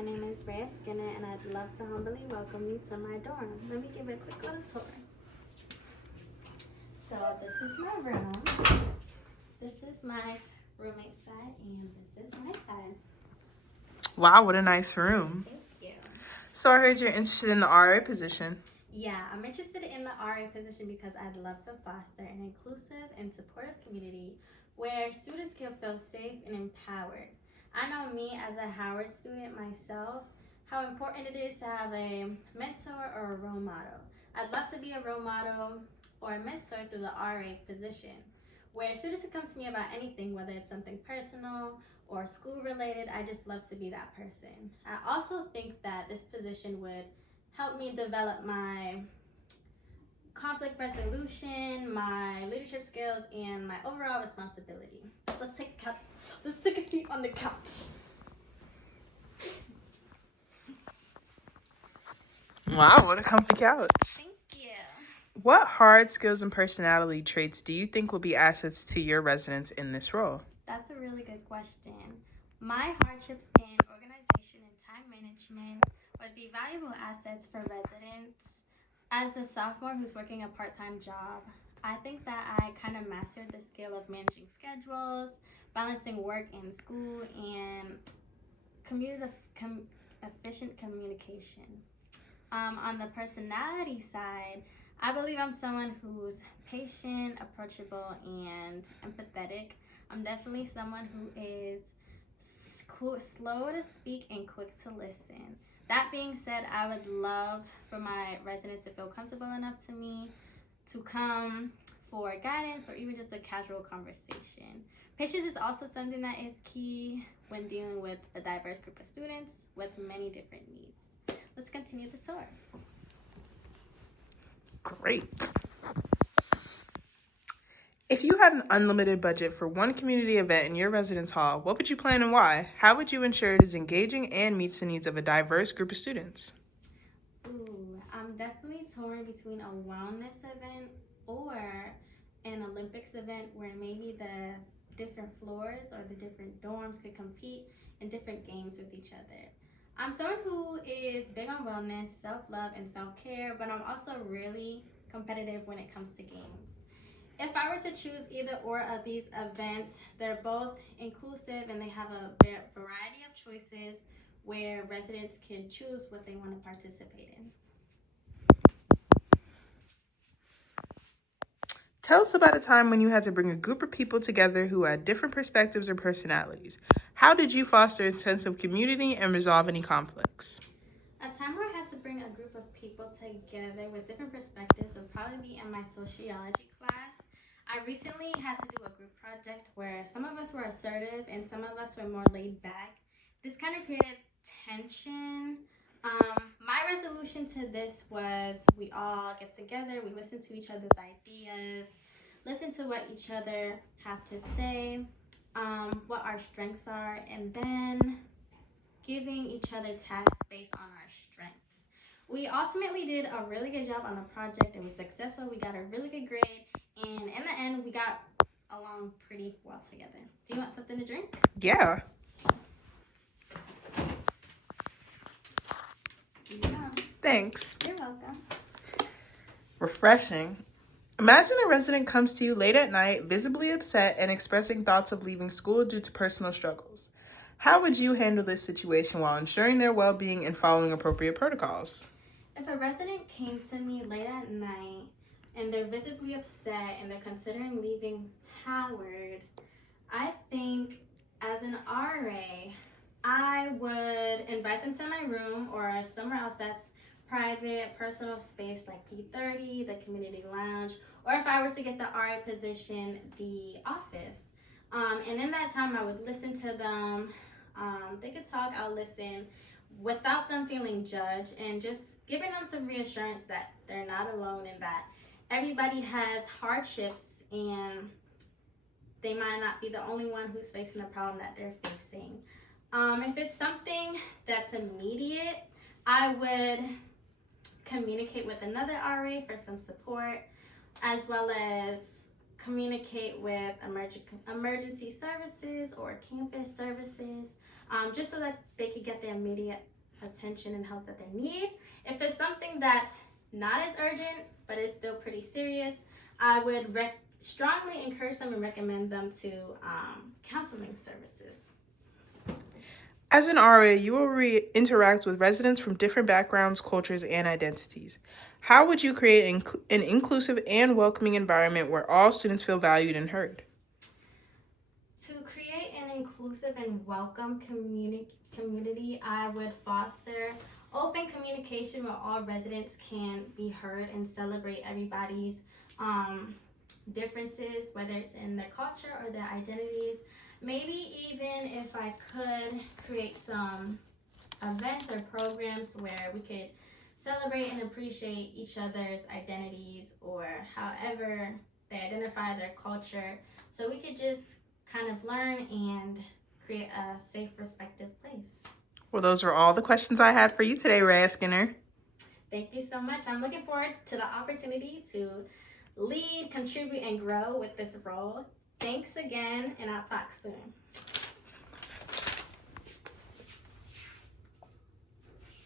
my name is Rhea Skinner, and I'd love to humbly welcome you to my dorm. Let me give you a quick little tour. So this is my room. This is my roommate's side, and this is my side. Wow, what a nice room. Thank you. So I heard you're interested in the RA position. Yeah, I'm interested in the RA position because I'd love to foster an inclusive and supportive community where students can feel safe and empowered. I know me as a Howard student myself, how important it is to have a mentor or a role model. I'd love to be a role model or a mentor through the RA position, where students can come to me about anything, whether it's something personal or school related. I just love to be that person. I also think that this position would help me develop my conflict resolution, my leadership skills, and my overall responsibility. Let's take a seat on the couch. Wow, what a comfy couch. Thank you. What hard skills and personality traits do you think will be assets to your residents in this role? That's a really good question. My hardships in organization and time management would be valuable assets for residents. As a sophomore who's working a part-time job, I think that I kind of mastered the skill of managing schedules, balancing work and school, and efficient communication. On the personality side, I believe I'm someone who's patient, approachable, and empathetic. I'm definitely someone who is slow to speak and quick to listen. That being said, I would love for my residents to feel comfortable enough to me to come for guidance or even just a casual conversation. Patience is also something that is key when dealing with a diverse group of students with many different needs. Let's continue the tour. Great. If you had an unlimited budget for one community event in your residence hall, what would you plan and why? How would you ensure it is engaging and meets the needs of a diverse group of students? Ooh, I'm definitely torn between a wellness event or an Olympics event where maybe the different floors or the different dorms could compete in different games with each other. I'm someone who is big on wellness, self-love, and self-care, but I'm also really competitive when it comes to games. If I were to choose either or of these events, they're both inclusive and they have a variety of choices where residents can choose what they want to participate in. Tell us about a time when you had to bring a group of people together who had different perspectives or personalities. How did you foster a sense of community and resolve any conflicts? A time where I had to bring a group of people together with different perspectives would probably be in my sociology class. I recently had to do a group project where some of us were assertive and some of us were more laid back. This kind of created tension. My resolution to this was we all get together, we listen to each other's ideas, listen to what each other have to say, what our strengths are, and then giving each other tasks based on our strengths. We ultimately did a really good job on the project. It was successful. We got a really good grade, and in the end, we got along pretty well together. Do you want something to drink? Yeah. Yeah. Thanks. You're welcome. Refreshing. Imagine a resident comes to you late at night, visibly upset and expressing thoughts of leaving school due to personal struggles. How would you handle this situation while ensuring their well-being and following appropriate protocols? If a resident came to me late at night and they're visibly upset and they're considering leaving Howard, I think as an RA, I would invite them to my room or somewhere else that's private, personal space like P30, the community lounge, or if I were to get the RA position, the office. And in that time, I would listen to them. They could talk, I'll listen without them feeling judged and just giving them some reassurance that they're not alone and that everybody has hardships and they might not be the only one who's facing the problem that they're facing. If it's something that's immediate, I would communicate with another RA for some support, as well as communicate with emergency services or campus services, just so that they could get the immediate attention and help that they need. If it's something that's not as urgent but is still pretty serious, I would strongly encourage them and recommend them to counseling services. As an RA, you will interact with residents from different backgrounds, cultures, and identities. How would you create an inclusive and welcoming environment where all students feel valued and heard? To create an inclusive and welcome community, I would foster open communication where all residents can be heard and celebrate everybody's differences, whether it's in their culture or their identities. Maybe even if I could create some events or programs where we could celebrate and appreciate each other's identities or however they identify their culture, so we could just kind of learn and create a safe, respective place. Well, those were all the questions I had for you today, Rhea Skinner. Thank you so much. I'm looking forward to the opportunity to lead, contribute, and grow with this role. Thanks again, and I'll talk soon.